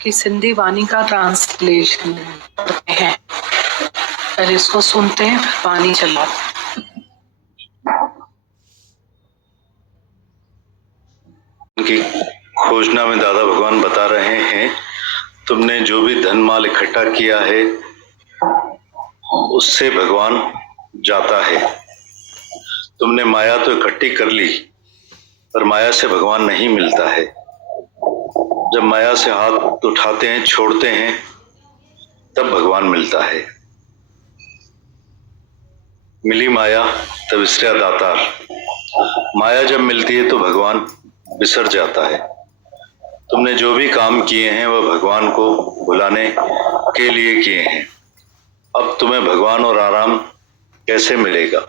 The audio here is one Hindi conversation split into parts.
कि सिंधी वाणी का ट्रांसलेशन करते हैं। पहले इसको सुनते हैं, फिर वाणी चलाते की खोजना में दादा भगवान बता रहे हैं, तुमने जो भी धन माल इकट्ठा किया है उससे भगवान जाता है। तुमने माया तो इकट्ठी कर ली, पर माया से भगवान नहीं मिलता है। जब माया से हाथ उठाते हैं, छोड़ते हैं, तब भगवान मिलता है। मिली माया तब विसरा दातार। माया जब मिलती है तो भगवान बिसर जाता है। तुमने जो भी काम किए हैं वह भगवान को भुलाने के लिए किए हैं। अब तुम्हें भगवान और आराम कैसे मिलेगा?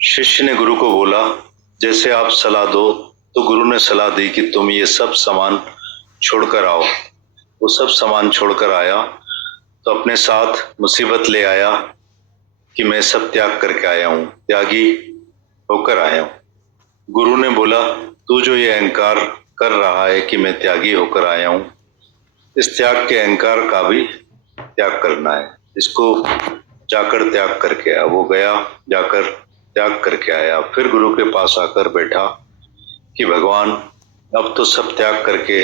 शिष्य ने गुरु को बोला, जैसे आप सलाह दो। तो गुरु ने सलाह दी कि तुम ये सब सामान छोड़कर आओ। वो सब सामान छोड़कर आया तो अपने साथ मुसीबत ले आया कि मैं सब त्याग करके आया हूँ, त्यागी होकर आया हूँ। गुरु ने बोला, तू जो ये अहंकार कर रहा है कि मैं त्यागी होकर आया हूँ, इस त्याग के अहंकार का भी त्याग करना है। इसको जाकर त्याग करके आया। वो गया, जाकर त्याग करके आया। फिर गुरु के पास आकर बैठा कि भगवान, अब तो सब त्याग करके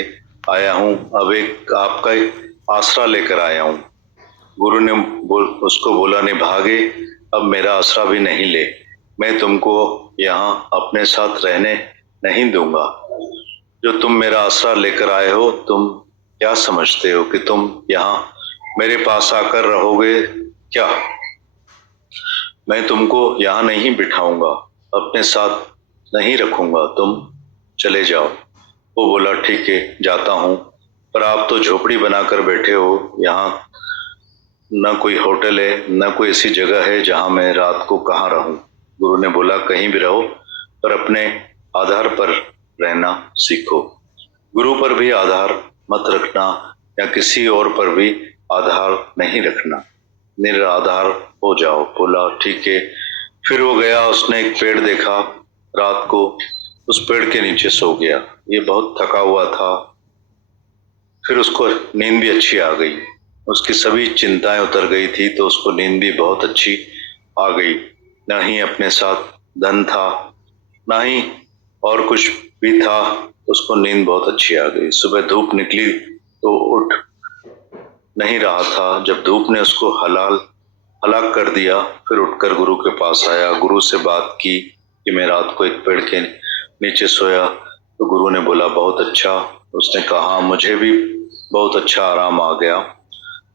आया हूँ, अब एक आपका आसरा लेकर आया हूँ। गुरु ने उसको बोला, नहीं भागे, अब मेरा आसरा भी नहीं ले। मैं तुमको यहाँ अपने साथ रहने नहीं दूंगा। जो तुम मेरा आसरा लेकर आए हो, तुम क्या समझते हो कि तुम यहाँ मेरे पास आकर रहोगे क्या? मैं तुमको यहाँ नहीं बिठाऊंगा, अपने साथ नहीं रखूंगा, तुम चले जाओ। वो बोला, ठीक है, जाता हूँ, पर आप तो झोपड़ी बनाकर बैठे हो। यहाँ न कोई होटल है, न कोई ऐसी जगह है जहां मैं रात को कहाँ रहूं। गुरु ने बोला, कहीं भी रहो, पर अपने आधार पर रहना सीखो। गुरु पर भी आधार मत रखना, या किसी और पर भी आधार नहीं रखना, निराधार हो जाओ। बोला, ठीक है। फिर वो गया, उसने एक पेड़ देखा, रात को उस पेड़ के नीचे सो गया। ये बहुत थका हुआ था। फिर उसको नींद भी अच्छी आ गई। उसकी सभी चिंताएं उतर गई थी, तो उसको नींद भी बहुत अच्छी आ गई। ना ही अपने साथ धन था, ना ही और कुछ भी था, उसको नींद बहुत अच्छी आ गई। सुबह धूप निकली तो उठ नहीं रहा था। जब धूप ने उसको हलाक कर दिया, फिर उठकर गुरु के पास आया। गुरु से बात की कि मैं रात को एक पेड़ के नीचे सोया। तो गुरु ने बोला, बहुत अच्छा। उसने कहा, मुझे भी बहुत अच्छा आराम आ गया।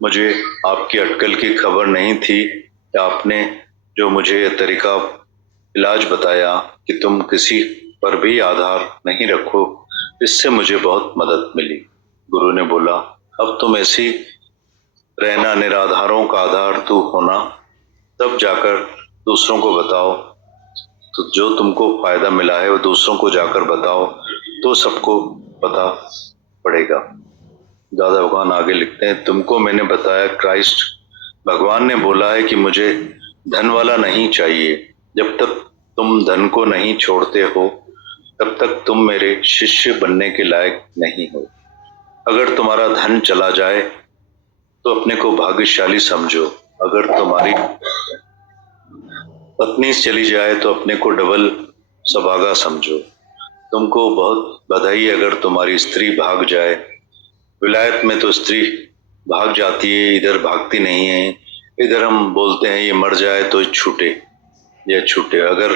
मुझे आपकी अटकल की खबर नहीं थी। आपने जो मुझे यह तरीका इलाज बताया कि तुम किसी पर भी आधार नहीं रखो, इससे मुझे बहुत मदद मिली। गुरु ने बोला, अब तुम ऐसी रहना, निराधारों का आधार तू होना, तब जाकर दूसरों को बताओ। तो जो तुमको फायदा मिला है वो दूसरों को जाकर बताओ, तो सबको पता पड़ेगा। दादा भगवान आगे लिखते हैं, तुमको मैंने बताया, क्राइस्ट भगवान ने बोला है कि मुझे धन वाला नहीं चाहिए। जब तक तुम धन को नहीं छोड़ते हो, तब तक तुम मेरे शिष्य बनने के लायक नहीं हो। अगर तुम्हारा धन चला जाए तो अपने को भाग्यशाली समझो। अगर तुम्हारी पत्नी चली जाए तो अपने को डबल सभागा समझो। तुमको बहुत बधाई अगर तुम्हारी स्त्री भाग जाए। विलायत में तो स्त्री भाग जाती है, इधर भागती नहीं है। इधर हम बोलते हैं ये मर जाए तो छूटे, ये छूटे। अगर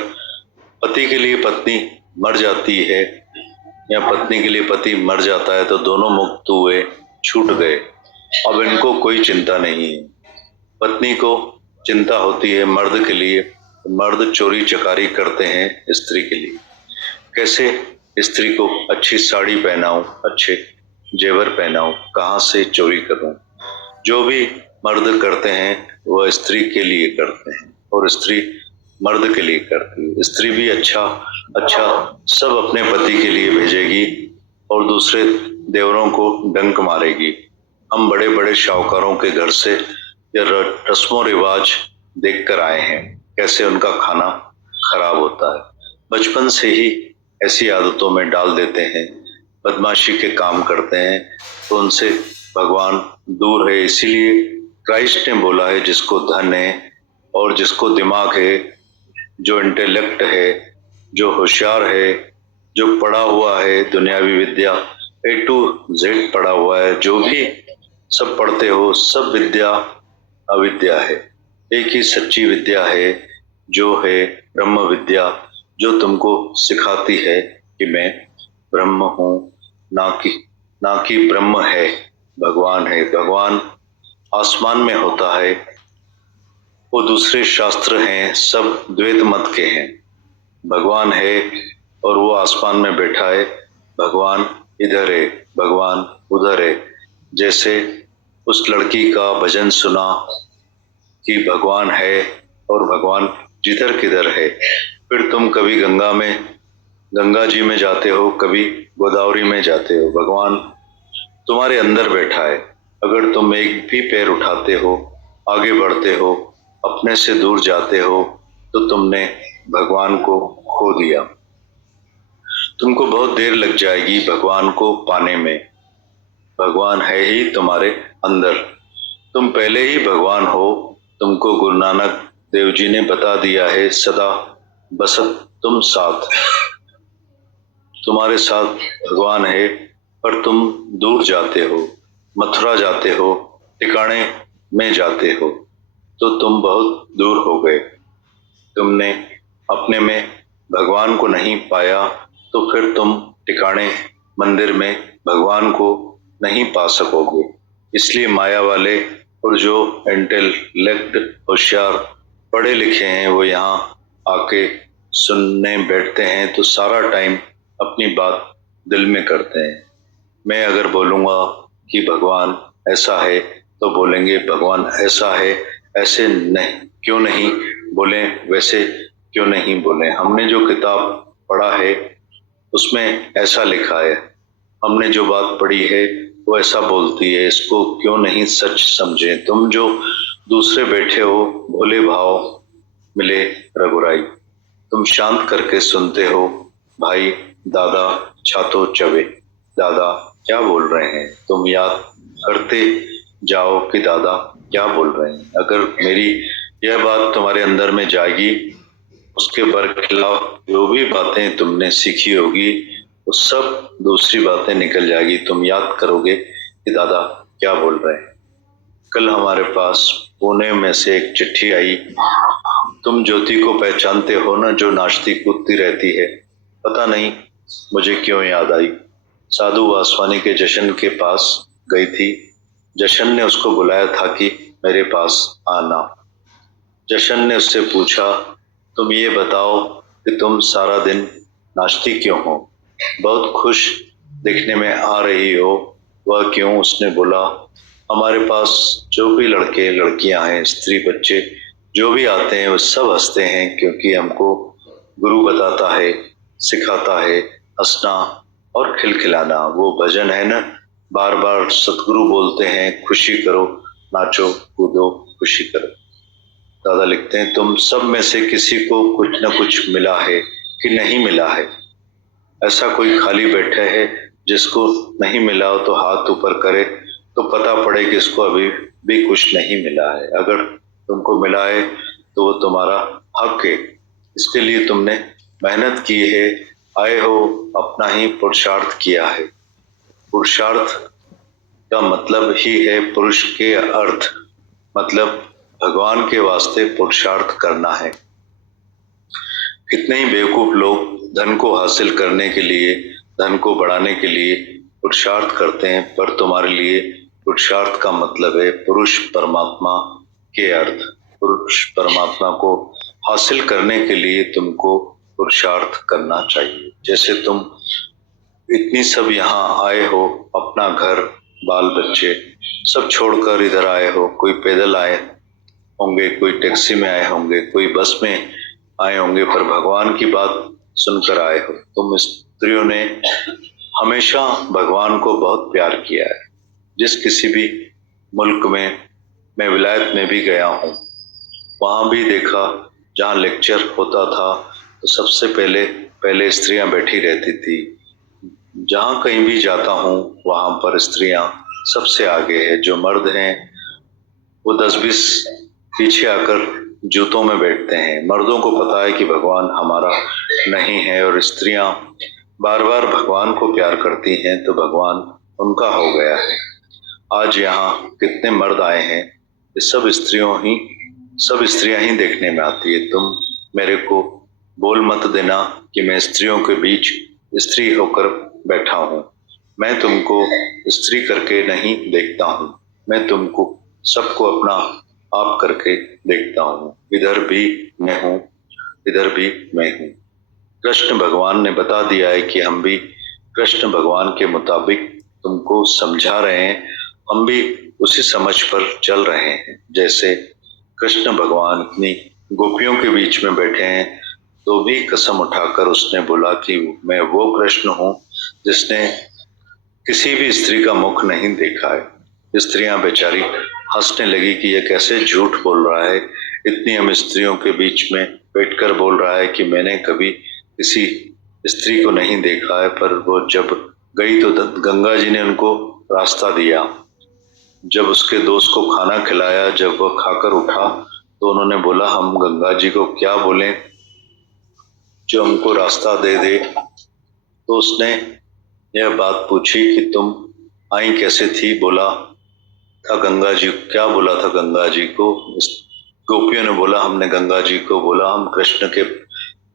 पति के लिए पत्नी मर जाती है या पत्नी के लिए पति मर जाता है तो दोनों मुक्त हुए, छूट गए। अब इनको कोई चिंता नहीं है। पत्नी को चिंता होती है मर्द के लिए। मर्द चोरी चकारी करते हैं स्त्री के लिए। कैसे स्त्री को अच्छी साड़ी पहनाऊं, अच्छे जेवर पहनाऊं, कहाँ से चोरी करूं। जो भी मर्द करते हैं वह स्त्री के लिए करते हैं, और स्त्री मर्द के लिए करती है। स्त्री भी अच्छा अच्छा सब अपने पति के लिए भेजेगी और दूसरे देवरों को डंक मारेगी। हम बड़े बड़े शाहूकारों के घर से ये रस्मों रिवाज देख कर आए हैं, कैसे उनका खाना खराब होता है। बचपन से ही ऐसी आदतों में डाल देते हैं। बदमाशी के काम करते हैं तो उनसे भगवान दूर है। इसीलिए क्राइस्ट ने बोला है जिसको धन है और जिसको दिमाग है, जो इंटेलेक्ट है, जो होशियार है, जो पढ़ा हुआ है, दुनियावी विद्या A to Z पढ़ा हुआ है, जो भी सब पढ़ते हो, सब विद्या अविद्या है। एक ही सच्ची विद्या है जो है ब्रह्म विद्या, जो तुमको सिखाती है कि मैं ब्रह्म हूँ, ना कि ब्रह्म है, भगवान है। भगवान आसमान में होता है, वो दूसरे शास्त्र हैं, सब द्वैत मत के हैं। भगवान है और वो आसमान में बैठा है, भगवान इधर है, भगवान उधर है। जैसे उस लड़की का भजन सुना कि भगवान है और भगवान जिधर किधर है। फिर तुम कभी गंगा जी में जाते हो, कभी गोदावरी में जाते हो, भगवान तुम्हारे अंदर बैठा है। अगर तुम एक भी पैर उठाते हो, आगे बढ़ते हो, अपने से दूर जाते हो तो तुमने भगवान को खो दिया। तुमको बहुत देर लग जाएगी भगवान को पाने में। भगवान है ही तुम्हारे अंदर, तुम पहले ही भगवान हो। तुमको गुरु नानक देव जी ने बता दिया है, सदा बसत तुम साथ, तुम्हारे साथ भगवान है। पर तुम दूर जाते हो, मथुरा जाते हो, टिकाणे में जाते हो तो तुम बहुत दूर हो गए। तुमने अपने में भगवान को नहीं पाया तो फिर तुम टिकाणे मंदिर में भगवान को नहीं पा सकोगे। इसलिए माया वाले और जो इंटेलेक्ट होशियार पढ़े लिखे हैं वो यहाँ आके सुनने बैठते हैं तो सारा टाइम अपनी बात दिल में करते हैं। मैं अगर बोलूँगा कि भगवान ऐसा है तो बोलेंगे भगवान ऐसा है, ऐसे नहीं क्यों नहीं बोले, वैसे क्यों नहीं बोले। हमने जो किताब पढ़ा है उसमें ऐसा लिखा है, हमने जो बात पढ़ी है वो ऐसा बोलती है, इसको क्यों नहीं सच समझे। तुम जो दूसरे बैठे हो, भोले भाव मिले रघुराई, तुम शांत करके सुनते हो, भाई दादा छातो चवे, दादा क्या बोल रहे हैं, तुम याद करते जाओ कि दादा क्या बोल रहे हैं। अगर मेरी यह बात तुम्हारे अंदर में जाएगी, उसके बरखिलाफ जो भी बातें तुमने सीखी होगी वो सब दूसरी बातें निकल जाएगी। तुम याद करोगे कि दादा क्या बोल रहे हैं। कल हमारे पास पुणे में से एक चिट्ठी आई। तुम ज्योति को पहचानते हो ना, जो नाचती कूदती रहती है। पता नहीं मुझे क्यों याद आई। साधु वासवानी के जशन के पास गई थी। जशन ने उसको बुलाया था कि मेरे पास आना। जशन ने उससे पूछा, तुम ये बताओ कि तुम सारा दिन नाचती क्यों हो, बहुत खुश दिखने में आ रही हो, वह क्यों। उसने बोला, हमारे पास जो भी लड़के लड़कियां हैं, स्त्री बच्चे जो भी आते हैं वो सब हंसते हैं, क्योंकि हमको गुरु बताता है, सिखाता है हंसना और खिलखिलाना। वो भजन है ना, बार बार सतगुरु बोलते हैं, खुशी करो, नाचो कूदो, खुशी करो। दादा लिखते हैं, तुम सब में से किसी को कुछ न कुछ मिला है कि नहीं मिला है। ऐसा कोई खाली बैठा है जिसको नहीं मिला हो तो हाथ ऊपर करे तो पता पड़े कि इसको अभी भी कुछ नहीं मिला है। अगर तुमको मिला है तो वो तुम्हारा हक है, इसके लिए तुमने मेहनत की है, आए हो, अपना ही पुरुषार्थ किया है। पुरुषार्थ का मतलब ही है पुरुष के अर्थ, मतलब भगवान के वास्ते पुरुषार्थ करना है। कितने ही बेवकूफ लोग धन को हासिल करने के लिए, धन को बढ़ाने के लिए पुरुषार्थ करते हैं, पर तुम्हारे लिए पुरुषार्थ का मतलब है पुरुष परमात्मा के अर्थ। पुरुष परमात्मा को हासिल करने के लिए तुमको पुरुषार्थ करना चाहिए। जैसे तुम इतनी सब यहाँ आए हो, अपना घर बाल बच्चे सब छोड़कर इधर आए हो। कोई पैदल आए होंगे, कोई टैक्सी में आए होंगे, कोई बस में आए होंगे, पर भगवान की बात सुनकर आए हो। तुम स्त्रियों ने हमेशा भगवान को बहुत प्यार किया है। जिस किसी भी मुल्क में, मैं विलायत में भी गया हूँ, वहां भी देखा जहाँ लेक्चर होता था तो सबसे पहले स्त्रियां बैठी रहती थी। जहाँ कहीं भी जाता हूँ वहां पर स्त्रियां सबसे आगे है। जो मर्द हैं वो 10-20 पीछे आकर जूतों में बैठते हैं। मर्दों को पता है कि भगवान हमारा नहीं है, और स्त्रियां बार बार भगवान को प्यार करती हैं तो भगवान उनका हो गया है। आज यहाँ कितने मर्द आए हैं, ये सब स्त्रियां ही देखने में आती है। तुम मेरे को बोल मत देना कि मैं स्त्रियों के बीच स्त्री होकर बैठा हूँ। मैं तुमको स्त्री करके नहीं देखता हूँ, मैं तुमको सबको अपना आप करके देखता हूँ। इधर भी मैं हूँ, इधर भी मैं हूँ। कृष्ण भगवान ने बता दिया है कि हम भी कृष्ण भगवान के मुताबिक तुमको समझा रहे हैं, हम भी उसी समझ पर चल रहे हैं। जैसे कृष्ण भगवान इतनी गोपियों के बीच में बैठे हैं तो भी कसम उठाकर उसने बोला कि मैं वो कृष्ण हूँ जिसने किसी भी स्त्री का मुख नहीं देखा है। स्त्रियां बेचारी हंसने लगी कि ये कैसे झूठ बोल रहा है, इतनी हम स्त्रियों के बीच में बैठकर बोल रहा है कि मैंने कभी किसी स्त्री को नहीं देखा है। पर वो जब गई तो गंगा जी ने उनको रास्ता दिया। जब उसके दोस्त को खाना खिलाया, जब वह खाकर उठा तो उन्होंने बोला हम गंगा जी को क्या बोलें जो हमको रास्ता दे दे। तो उसने यह बात पूछी कि तुम आई कैसे थी। बोला था गंगा जी, क्या बोला था गंगा जी को। गोपियों ने बोला हमने गंगा जी को बोला हम कृष्ण के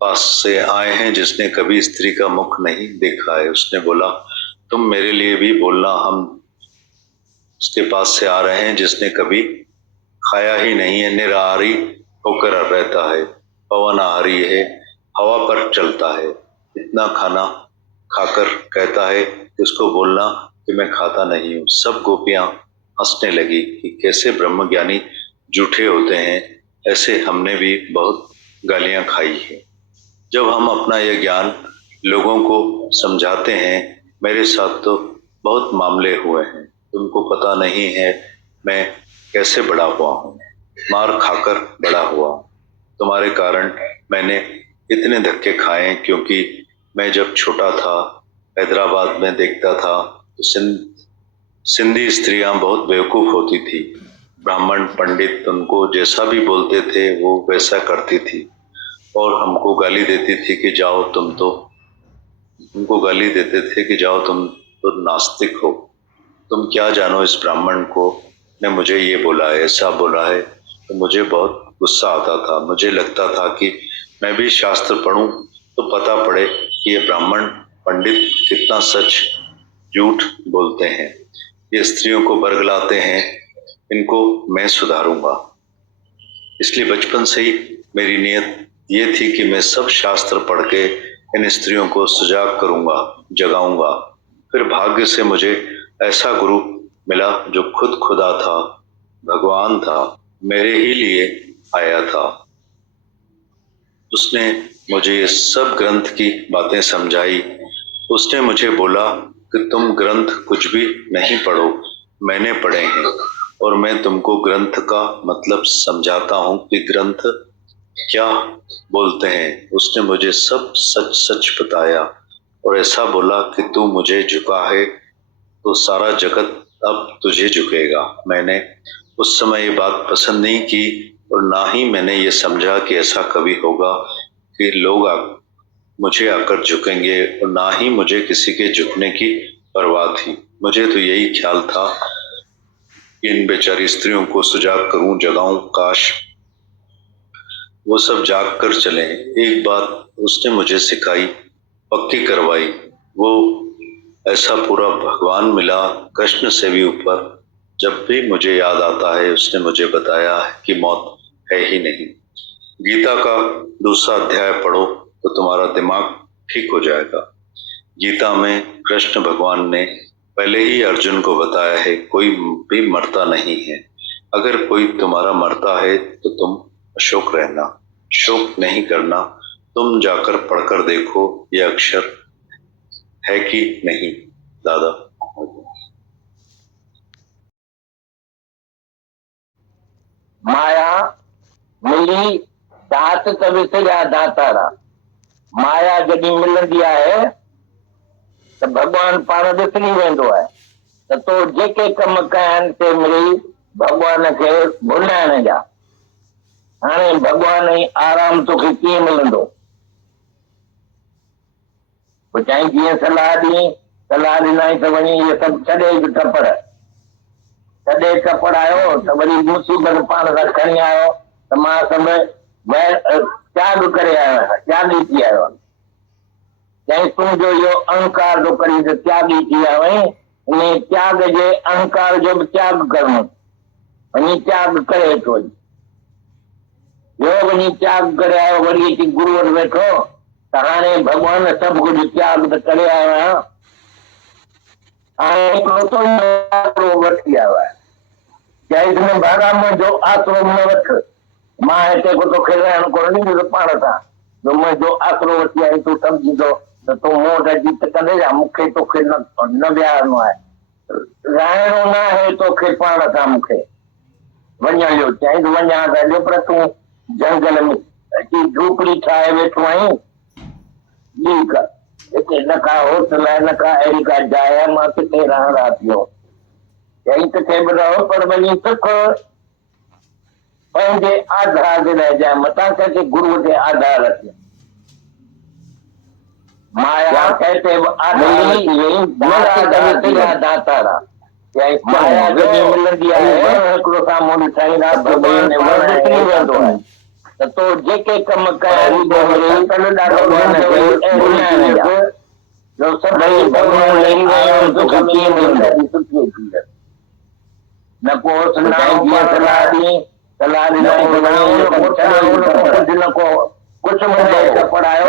पास से आए हैं जिसने कभी स्त्री का मुख नहीं देखा है। उसने बोला तुम मेरे लिए भी बोलना, हम उसके पास से आ रहे हैं जिसने कभी खाया ही नहीं है, निराहारी होकर रहता है, पवन आहारी है, हवा पर चलता है, इतना खाना खाकर कहता है कि उसको बोलना कि मैं खाता नहीं हूँ। सब गोपियां हंसने लगी कि कैसे ब्रह्मज्ञानी झूठे होते हैं, ऐसे हमने भी बहुत गालियां खाई है। जब हम अपना यह ज्ञान लोगों को समझाते हैं, मेरे साथ तो बहुत मामले हुए हैं, तुमको पता नहीं है मैं कैसे बड़ा हुआ हूँ, मार खाकर बड़ा हुआ। तुम्हारे कारण मैंने इतने धक्के खाए, क्योंकि मैं जब छोटा था हैदराबाद में देखता था तो सिंधी स्त्रियां बहुत बेवकूफ होती थी। ब्राह्मण पंडित उनको जैसा भी बोलते थे वो वैसा करती थी, और हमको गाली देती थी कि जाओ तुम तो, उनको गाली देते थे कि जाओ तुम तो नास्तिक हो, तुम क्या जानो इस ब्राह्मण को ने मुझे ये बोला है, ऐसा बोला है। तो मुझे बहुत गुस्सा आता था। मुझे लगता था कि मैं भी शास्त्र पढ़ूं तो पता पड़े कि ये ब्राह्मण पंडित कितना सच झूठ बोलते हैं, ये स्त्रियों को बरगलाते हैं, इनको मैं सुधारूंगा। इसलिए बचपन से ही मेरी नीयत ये थी कि मैं सब शास्त्र पढ़ के इन स्त्रियों को सजाग करूंगा, जगाऊंगा। फिर भाग्य से मुझे ऐसा गुरु मिला जो खुद खुदा था, भगवान था, मेरे ही लिए आया था। उसने मुझे ये सब ग्रंथ की बातें समझाई। उसने मुझे बोला कि तुम ग्रंथ कुछ भी नहीं पढ़ो, मैंने पढ़े हैं, और मैं तुमको ग्रंथ का मतलब समझाता हूँ कि ग्रंथ क्या बोलते हैं। उसने मुझे सब सच सच बताया और ऐसा बोला कि तू मुझे झुका है तो सारा जगत अब तुझे झुकेगा। मैंने उस समय ये बात पसंद नहीं की, और ना ही मैंने ये समझा कि ऐसा कभी होगा कि लोग मुझे आकर झुकेंगे, और ना ही मुझे किसी के झुकने की परवाह थी। मुझे तो यही ख्याल था कि इन बेचारी स्त्रियों को सुजाग करूं, जगाऊं, काश वो सब जाग कर चले। एक बात उसने मुझे सिखाई, पक्की करवाई, वो ऐसा पूरा भगवान मिला कृष्ण से भी ऊपर। जब भी मुझे याद आता है उसने मुझे बताया कि मौत है ही नहीं। गीता का दूसरा अध्याय पढ़ो तो तुम्हारा दिमाग ठीक हो जाएगा। गीता में कृष्ण भगवान ने पहले ही अर्जुन को बताया है कोई भी मरता नहीं है। अगर कोई तुम्हारा मरता है तो तुम अशोक रहना, शोक नहीं करना। तुम जाकर पढ़कर देखो ये अक्षर है कि नहीं। दादा माया मिली दात त विसरिया दातारा। माया जॾहिं मिलंदी आहे त भॻवान पाण ॾिसणी वेंदो आहे त तो जेके कम कया आहिनि ते मिली भॻवान खे भुलाइण जा। हाणे भॻवान जी आराम तोखे कीअं मिलंदो? चई जीअं सलाह ॾिनई त वञी इहे सभु छॾे टपड़ आयो त वरी मुसीबत पाण सां खणी आयो त मां सभु त्याग करे आयो आहियां, त्यागी थी आयो आहियां। चई तुंहिंजो इहो अहंकार जो करी त त्यागी थी आयो आहीं, इन त्याग जे अहंकार जो बि त्याग करणो, वञी त्याग करे थो ॿियो वञी त्याग करे आयो, वरी अची गुरू वटि वेठो त हाणे भॻवान सभु कुझु त्याग त करे आयो आहियां, हाणे हिकिड़ो वठी आयो आहे। चई हिन भाड़ा मुंहिंजो आसरो न वठ, मां हिते को तोखे रहण कोन ॾींदुसि पाण सां, जो मुंहिंजो आसरो वठी आई तूं सम्झींदो त तूं मूं वटि अची त कंदे छा, मूंखे तोखे न विहारणो आहे, रहणो न आहे तोखे पाण सां मूंखे वञण जो। चई वञा त हलियो, पर तूं जंगल में अची झूपड़ी ठाहे वेठो आहीं, ठीकु आहे, हिते न का होटल आहे न का अहिड़ी का जाइ आहे, मां किथे रहण राति जो। चई किथे बि रहो पर वञी सुख पंहिंजे आधार ते रहिजांइ, मतां कंहिंखे गुरू ते आधार रख। माया कहते दातारा, माया जॾहिं मिलंदी आहे हिकिड़ो साम्हूं ॾिठाईंदा भॻवान वेंदो आहे त तो जेके कम कया न को कुछ पढ़ायो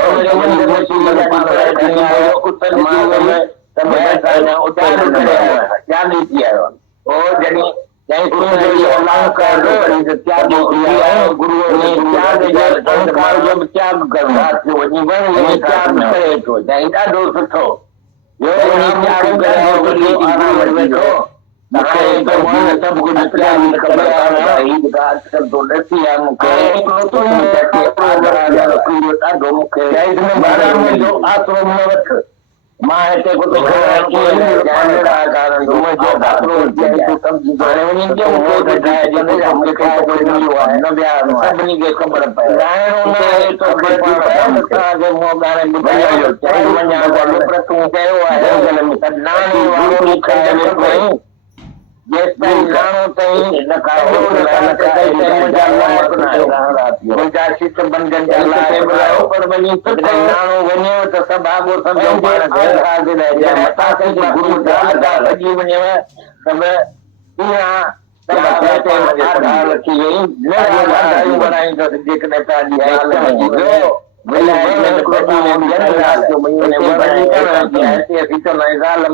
ॾाढो सुठो मां हिते सभिनी खे ख़बर पए तूं कयो आहे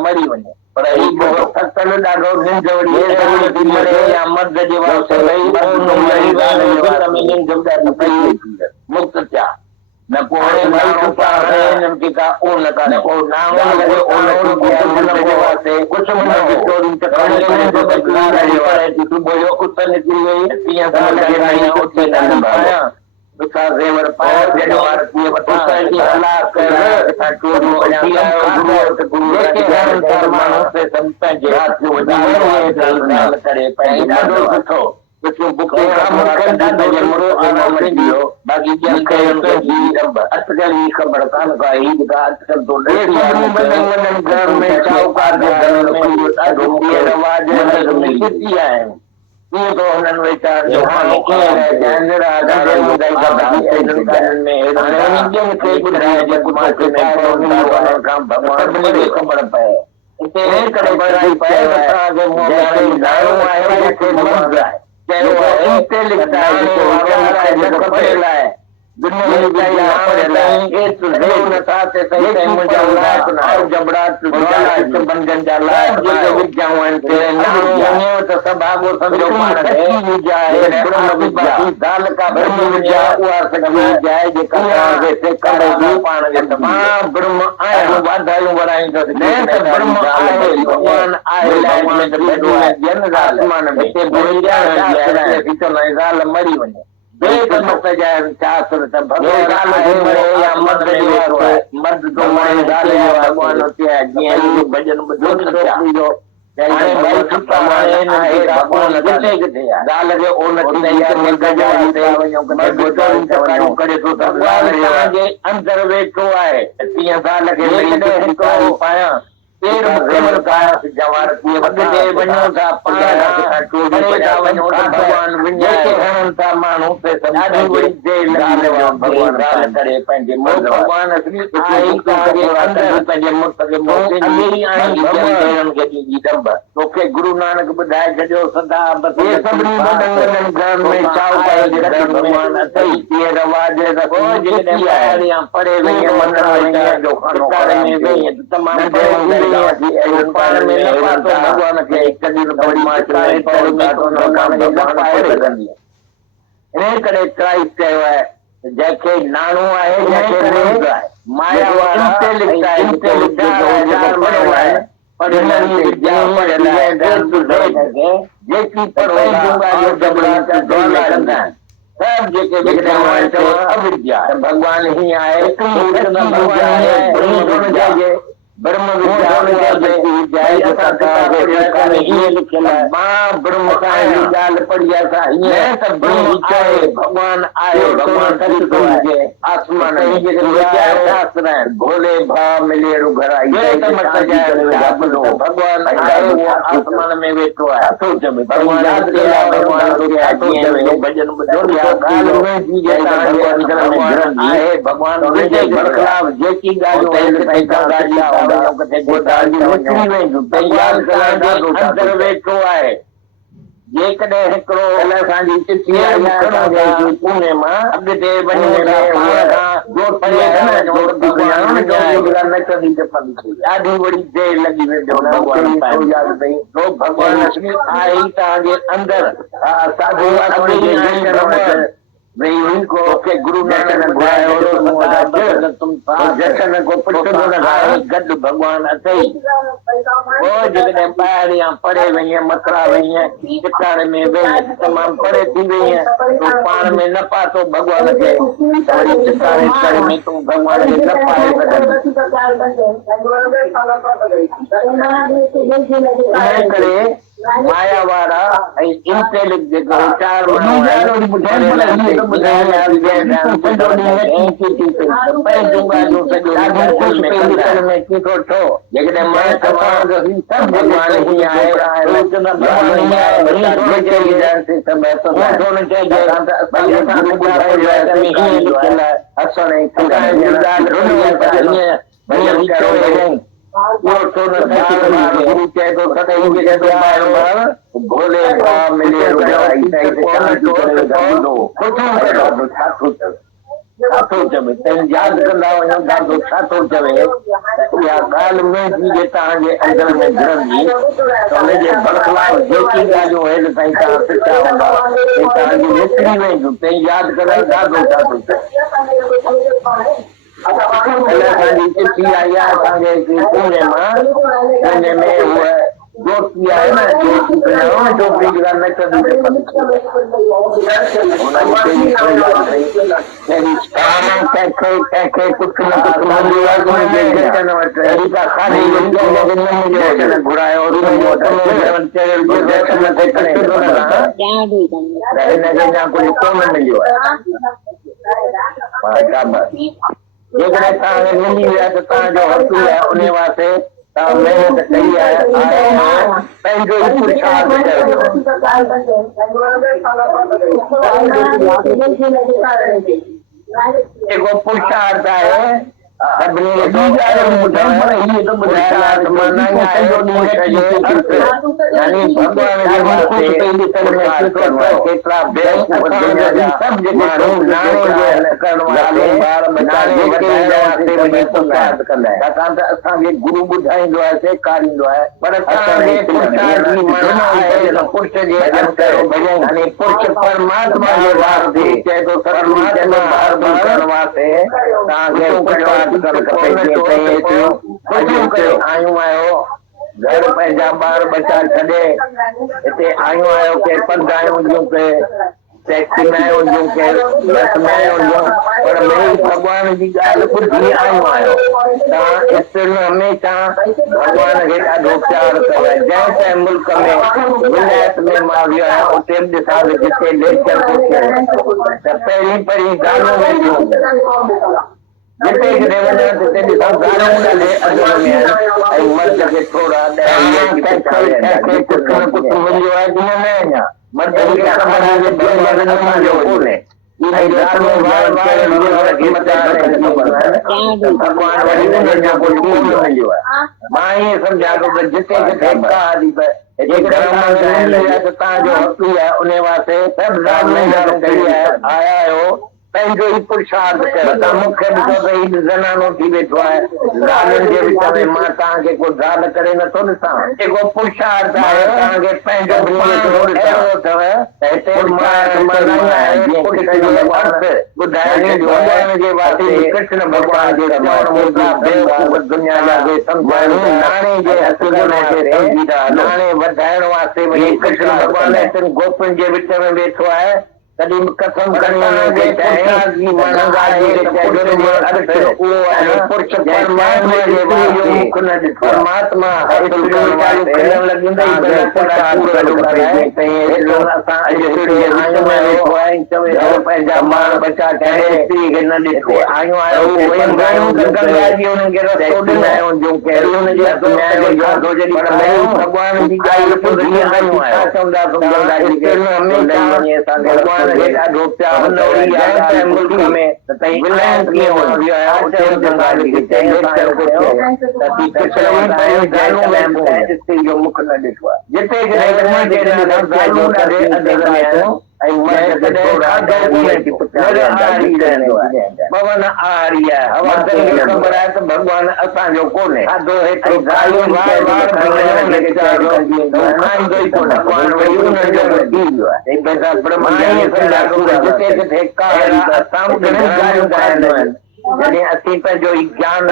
मरी वञे पर ॾाढो मुक्त थिया न ख़बर पए मरी वञे मत जाए चासर त भगवान मरे या मर्द मर्द तो मरे भगवान होते हैं जीअं भजन ॿुधो हाणे भाई छुट्टा हाणे भगवान किथे किथे आहे ॻाल्हि खे ओन करे थो भगवान तव्हांजे अंदरि वेठो आहे तीअं ॻाल्हि खे हिकिड़ो पायां अॻिते वञो था भगवान हणनि था माण्हू भगवान करे पंहिंजे भगवान पंहिंजे मुल्क तोखे गुरु नानक ॿुधाए छॾियो सदा सभिनी पढ़े भगवान खे इन करे क्राइस्ट कयो आहे जंहिंखे नाणो आहे माया जेकी भगवान ही आहे ब्रह्म विद्या ब्रह्म ॻाल्हि पढ़ी भगवान आहे आसमान शास्त्र भोले भाव मिले भगवान आसमान में वेठो आहे भगवान आहे भगवान जेकी अंदर वेठो आहे जेकॾहिं हिकिड़ो असांजी चिठी पुणे मां अॻिते ॾाढी वॾी देरि लॻी वेंदो भगवान आहे ई तव्हांजे अंदरि साधू गुरु नानक गॾु भगवान अथई जेकॾहिं ॿाहिरि या पढ़े वई मथुरा वई चितारे में तमामु परे थी वई पाण में न पातो भगवान खे चितारे में तूं भगवान खे न पाए करे माया वारा ऐं इंटेलिजेंट जेको चार भोले भाव मिले यादि कंदा वञो ॾाढो छा थो चवे इहा ॻाल्हि में तव्हांजे अंदर में घिरंदी त हुनजे बरख़िलाफ़ जेकी ॻाल्हियूं आहिनि साईं तव्हां सिखिया हूंदा तव्हांजी निकिरी वेंदियूं तंहिं यादि कंदा ॾाढो छा थो चवे असांजी चिठी आई आहे असांजे पुणे मां पुणे में उहा दोस्ती आहे न छोकिरी जेका नचंदी कंहिंखे कुझु न कुझु घुरायो हिनखे अञा कुझु कोन मिलियो आहे जेकॾहिं तव्हांखे मिली विया त तव्हांजो हक़ आहे उन वास्ते तव्हां महिनत कई आहे पंहिंजो ई पुरुषार्थ जेको पुरुषार्थ आहे सभिनी यानी भगवान जे वास्ते केतिरा छाकाणि त असांखे गुरु ॿुधाईंदो आहे सेखारींदो आहे पर पुरुष जे यानी पुरुष परमात्मा जे वास्ते चए थो परमात्मा करण वास्ते तव्हांखे आयूं आहियो घर पंहिंजा ॿार बचा छॾे हिते आयूं आहियो के पंधायूं जूं के टैक्सी में आयो जो के बस में आयो जो पर मेरे भगवान जी गाल ॿुधी आयो ता इस्तर हमेशा भगवान के ॾाढो प्यार कयो आहे। जंहिं कंहिं मुल्क में विलायत में मां वियो आहियां उते बि ॾिसां जिते लेक्चर थो थिए त पहिरीं गानो वेठियूं जिते किथे वञा तिते ॾिसां गानो ॾाढे अदब में आहिनि ऐं मर्द खे थोरा कुझु न कुझु मिलियो आहे की न अञा मर्द खे ख़बर आहे कि भॻवान असांजो कोन्हे भगवान वरी उनजो कोई कोन मिलियो आहे। मां ईअं सम्झां थो त जिते किथे का तव्हांजो हक़ ई आहे उन वास्ते सभु महिनत कई आहे आया आहियो पंहिंजो ई पुरुषार्थ कयो तव्हां मूंखे ॾिसो त हीउ ज़नानो थी वेठो आहे ज़ालुनि जे विच में मां तव्हांखे को ज़ाल करे नथो ॾिसां जेको पुरुषार्थ आहे तव्हांखे पंहिंजो अथव त हिते भॻवान जे वास्ते कृष्ण भॻवान जे दुनिया नाणे जे नाणे वधाइण वास्ते वरी कृष्ण भॻवान गोपियुनि जे विच में वेठो आहे कॾहिं कसम परमात्मा पंहिंजा माल बचा न ॾिठो भॻवान जी भॻवान ॾाढो प्यार मुल्क में मुख न ॾिठो आहे जिते पवन आ रही है ख़बर आहे त भॻवान असांजो कोन्हे जॾहिं असीं पंहिंजो ज्ञान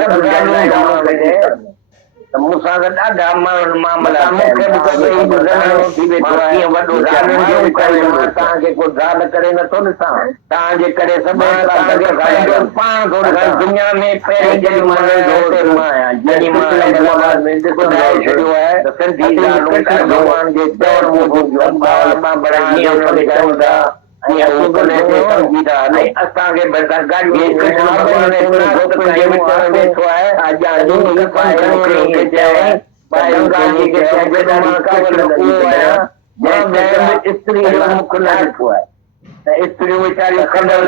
मूंसां त ॾाढा मामला तव्हांखे को ज़ाल करे नथो ॾिसां तव्हांजे करे पाण दुनिया में पहिरीं जॾहिं ॿुधाए छॾियो आहे त सिंधी भॻवान जे चवंदा असांखे स्त्री मुख न ॾिठो आहे त स्त्रियूं वीचारियूं ख़बर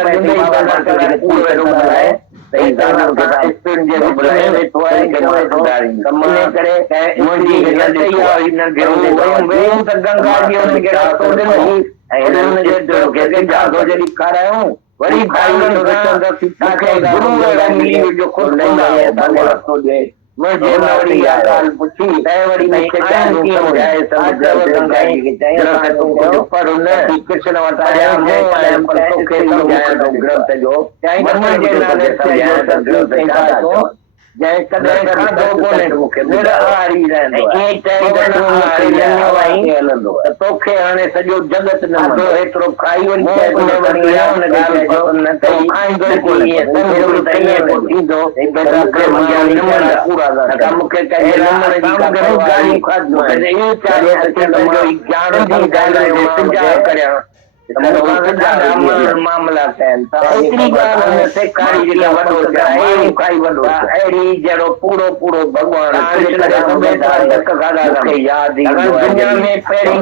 खारायूं वरी कृष्ण ग्रंथ जो जंहिं कॾहिं खाधो कोन्हे मूंखे तोखे हाणे सॼो जगत न एतिरो खाई करियां मामला जहिड़ो पूरो पूरो भॻवान यादि दुनिया में पहिरीं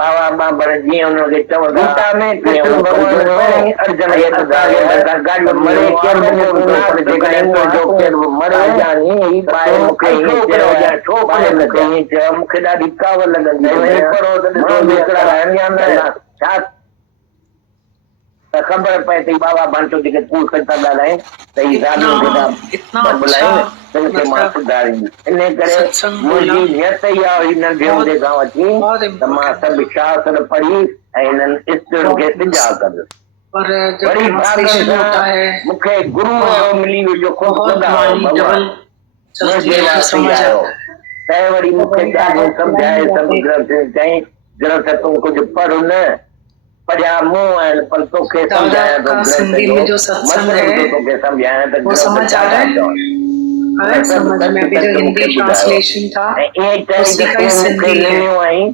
बाबा बाबर जीअं हुनखे चवंदा मूंखे ॾाढी काव लॻंदी ख़बर पए थी बाबा बांटो जेके पूर था ॻाल्हाइनि त मां सुधारींदी इन करे मुंहिंजी नियत ई आहे हिननि खां वठी त मां सभु शास्त्र पढ़ी ऐं हिननि स्त्रियुनि खे सिजा कंदुसि मूंखे गुरू मिली वियो तय वरी मूंखे ॾाढो सम्झाए सभु ग्रंथ चई ग्रंथ तूं कुझु पढ़ न पढ़िया मूं आहिनि पर तोखे दादा सम्झाया तो का ग्रंथ सिंधी जो में जो सत्संग मतिलब है तो तोखे सम्झाया त वो ग्रंथ समझ आ छा रहा था है? चवनि अरे सभु समझ में सच अभी जो सच हिंदी मूंखे ॿुधायो ट्रांसलेशन था ऐं ईअं चई उसी त का ही तूं मूंखे सिंधी है। ॾिनियो आई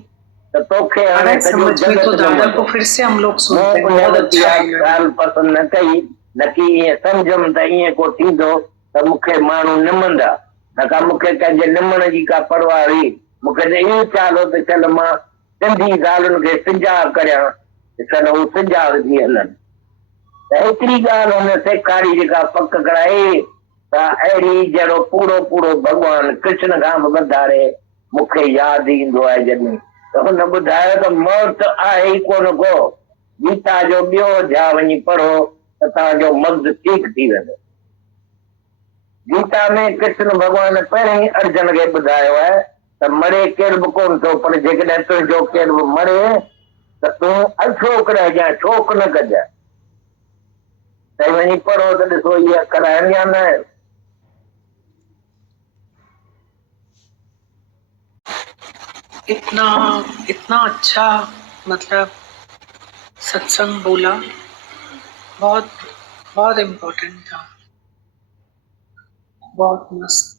त तोखे आ रहा हाणे है सॼो समझ में? तो जगत दादा ॾिनो को फिर से हम लोग मूं सुनते हैं, उन बहुत वटि अच्छा इहा बोला। ॻाल्हि पसंदि न कई न की ईअं सम्झमि त ईअं को थींदो त मूंखे माण्हू निमंदा न का मूंखे कंहिंजे निमण जी का परवाह हुई मूंखे त इहो ख़्याल हो त चल मां सिंधी ॻाल्हियुनि खे सिंजा करियां चल हू सिंजा विझी हलनि त हिकिड़ी ॻाल्हि हुन सेखारी जेका पक कराई त अहिड़ी जहिड़ो पूरो पूरो भॻवानु कृष्ण खां बि वधारे मूंखे यादि ईंदो आहे जॾहिं त हुन ॿुधायो त मौत आहे ई कोन को गीता जो ॿियो अध्याय वञी पढ़ो त तव्हांजो मग़ज़ ठीकु थी वेंदो गीता में कृष्ण भॻवान पहिरीं ई अर्जुन खे ॿुधायो आहे त मरे केर बि कोन थो पर जेकॾहिं तुंहिंजो केर बि मरे त तूं अशोक रहिजांइ शोक न कजांइ तई वञी पढ़ो त ॾिसो इहे अखर आहिनि या न आहिनि इतना इतना अच्छा मतलब सत्संग बोला, बहुत बहुत इम्पोर्टेंट था, बहुत मस्त।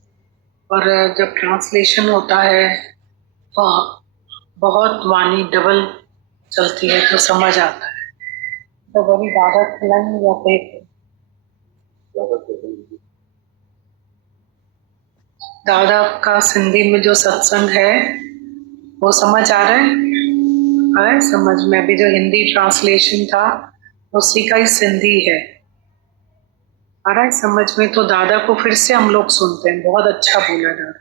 और जब ट्रांसलेशन होता है तो बहुत वाणी डबल चलती है तो समझ आता है। तो वही दादा खिलाएंगे या फिर दादा का सिंधी में जो सत्संग है वो समझ आ रहा है समझ में? अभी जो हिंदी ट्रांसलेशन था उसी का ही सिंधी है, आ रहा है समझ में? तो दादा को फिर से हम लोग सुनते हैं, बहुत अच्छा बोला दादा।